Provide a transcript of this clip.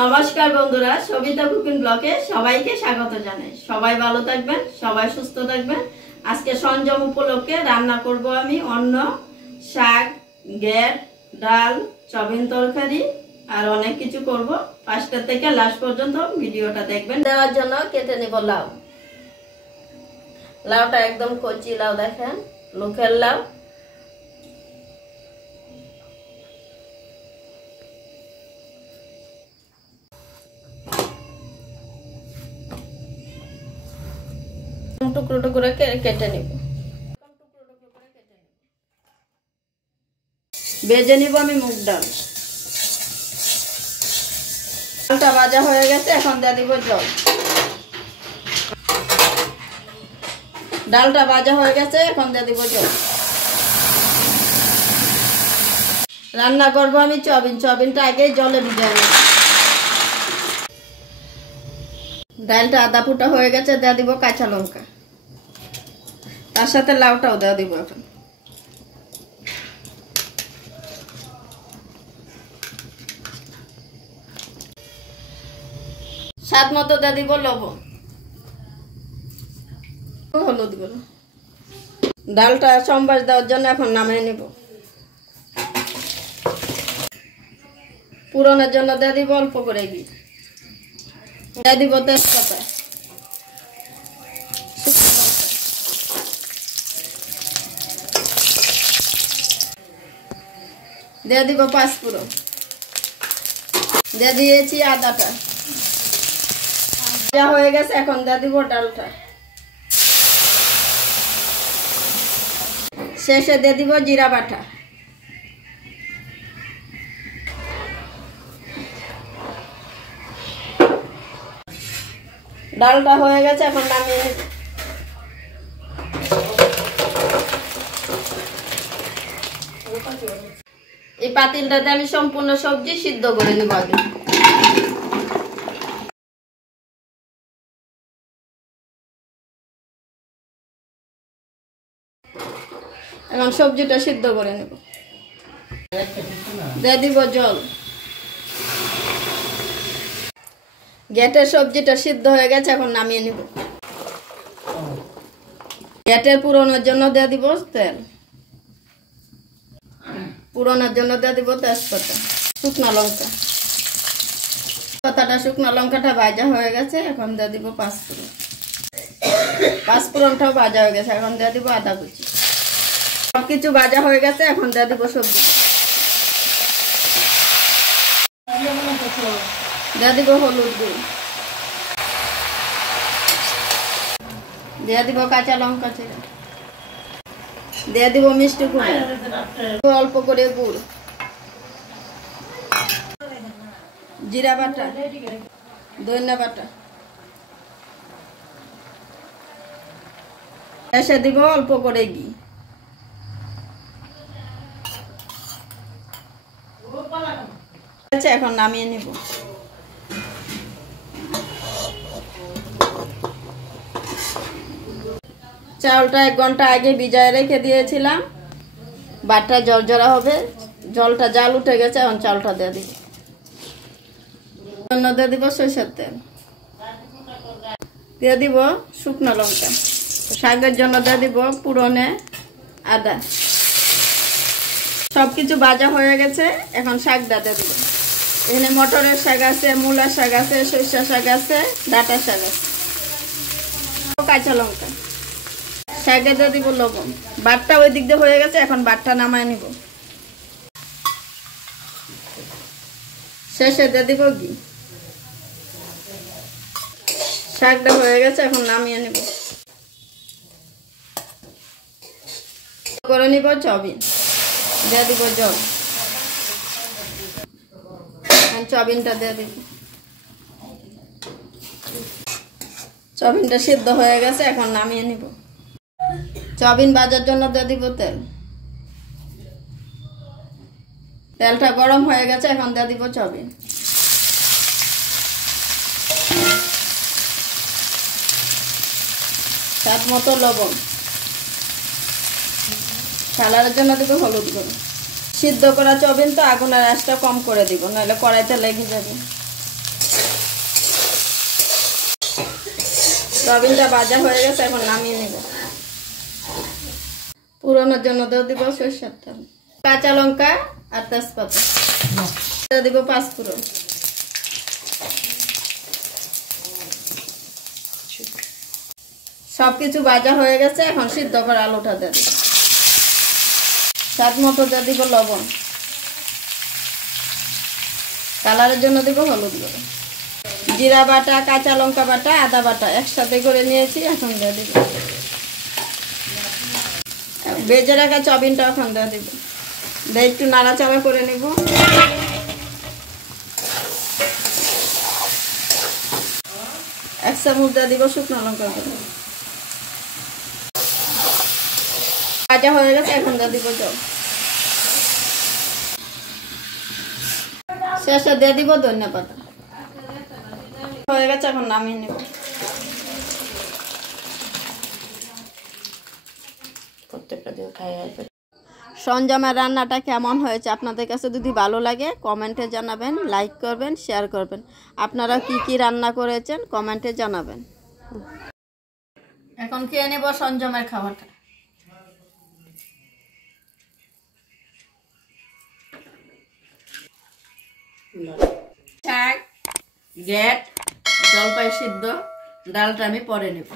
নমস্কার বন্ধুরা, সবিতা কুকিং ব্লগে সবাইকে স্বাগত জানাই। সবাই ভালো থাকবেন, সবাই সুস্থ থাকবেন। আজকে সংযম উপলক্ষে রান্না করব আমি অন্ন, শাক, ঘ্যাট, ডাল, সয়াবিন তরকারি আর অনেক কিছু করব। ফার্স্ট থেকে লাস্ট পর্যন্ত ভিডিওটা দেখবেন। দেওয়ার জন্য কেটে নিব লাউ। লাউটা একদম কচি লাউ, দেখেন লোকের লাউ। টুকরো টুকরো কেটে নিব। ভেজে নিব আমি মুগ ডাল। ডালটা ভাজা হয়ে গেছে, এখন দিয়ে দিব জল। ডালটা ভাজা হয়ে গেছে, এখন দিয়ে দিব জল। রান্না করবো আমি সয়াবিন। সয়াবিনটা আগে জলে ভিজাই নিব। ডালটা আধা ফুটা হয়ে গেছে, দিয়ে দিব কাঁচা লঙ্কা। তার সাথে লাউটাও দিয়ে দিব। এখন স্বাদ মতো দিয়ে দিব লবণ, হলুদ গুঁড়ো। ডালটা সম্বাস দেওয়ার জন্য এখন নামিয়ে নিব। পুরনের জন্য দিয়ে দিব অল্প করে ঘি, দিয়ে দিব তেজপাতা, দিয়ে দিব পাঁচফোড়ন, দিয়ে দিয়েছি আদাটা। যা হয়ে গেছে, এখন দিয়ে দিব ডালটা। শেষে দিয়ে দিব জিরা বাটা। ডালটা হয়ে গেছে, এখন নামিয়ে নিব। এই পাতিলটাতে আমি সম্পূর্ণ সবজি সিদ্ধ করে নিব আগে। এখন সবজিটা সিদ্ধ করে নেব। দিয়ে দিব জল। ঘ্যাটের সবজিটা সিদ্ধ হয়ে গেছে, এখন নামিয়ে নিব। ঘ্যাটের পুরনের জন্য দিয়ে দিব তেল। পুরনের জন্য দিয়ে দিব তেজপাতা, শুকনো লঙ্কা। পাতাটা শুকনো লঙ্কাটা ভাজা হয়ে গেছে, এখন দিয়ে দিব পাঁচফোড়ন। পাঁচফোড়নটাও ভাজা হয়ে গেছে, এখন দিয়ে দিব আদা কুচি। সবকিছু ভাজা হয়ে গেছে, এখন দিয়ে দিব সবজি। দিয়ে দিব হলুদ গুঁড়ো, দিয়ে দিব কাঁচা লঙ্কা ছেড়ে, দিয়ে দিব মিষ্টি কুমড়ো, অল্প করে গুড়, জিরা বাটা, ধনিয়া বাটা। এসে দিব অল্প করে ঘি। এখন নামিয়ে নিব। চাউলটা 1 ঘন্টা আগে ভিজায় রেখে দিয়েছিলাম। বাটটা জলজরা হবে। জলটা জাল উঠে গেছে, এখন চাউলটা দিয়ে দিব। দিয়ে দিব সরষের তেল, দিয়ে দিব শুকনো লঙ্কা। শাকের জন্য দিয়ে দিব পুরনে আদা। সবকিছু ভাজা হয়ে গেছে, এখন শাকটা দিয়ে দিব। এখানে মটরের শাক আছে, মূলার শাক আছে, সরিষা শাক আছে, ডাঁটা শাক আছে, কাঁচা লঙ্কা। শাকে দিয়ে দিব লবণ। বাটটা ওই দিক দিয়ে হয়ে গেছে, এখন বাটটা নামায় নিব। শেষে দিয়ে দিব ঘি। শাকটা হয়ে গেছে, এখন নামিয়ে নিব। করে নিব সয়াবিন, দিয়ে দিব জল। সয়াবিনটা দিয়ে দিব। সয়াবিনটা সিদ্ধ হয়ে গেছে, এখন নামিয়ে নিব। সয়াবিন ভাজার জন্য দিয়ে দিব তেল। তেলটা গরম হয়ে গেছে, এখন দিয়ে দিব সয়াবিন। স্বাদ মতো লবণ। কালারের জন্য দিব হলুদ গুঁড়ো। সিদ্ধ করা সয়াবিন তো আগুনের আঁচটা কম করে দিব, নাহলে কড়াইতে লেগে যাবে। সয়াবিনটা ভাজা হয়ে গেছে, এখন নামিয়ে নেব। পুরানোর জন্য দিয়ে দিব সরষের তেল, কাঁচা লঙ্কা আর তেজপাতা, দিয়ে দিব 5 ফোড়ন। সবকিছু ভাজা হয়ে গেছে, এখন সিদ্ধ করা আলুটা দিয়ে দিব। স্বাদ মতো দিয়ে দিব লবণ, কালারের জন্য দিব হলুদ গুঁড়ো, জিরা বাটা, কাঁচা লঙ্কা বাটা, আদা বাটা একসাথে করে নিয়েছি, এখন দিয়ে দিব। ভেজে রাখা সয়াবিনটা এখন দিয়ে দিব, দিয়ে একটু নাড়াচাড়া করে নিব। এক চামচ দিয়ে দিব শুকনো লঙ্কা গুঁড়ো। ভাজা হয়ে গেছে, এখন দিয়ে দিব জল, শেষে দিয়ে দিব ধনিয়া পাতা। হয়ে গেছে, এখন নামিয়ে নেব। সরঞ্জামের রান্নাটা কেমন হয়েছে আপনাদের কাছে যদি ভালো লাগে কমেন্টে জানাবেন, লাইক করবেন, শেয়ার করবেন। আপনারা কি কি রান্না করেছেন কমেন্টে জানাবেন। এখন খেয়ে নেব সরঞ্জামের খাবারটা। শাক, গ্যাট, জলপাই সিদ্ধ, ডালটা আমি পরে নেব।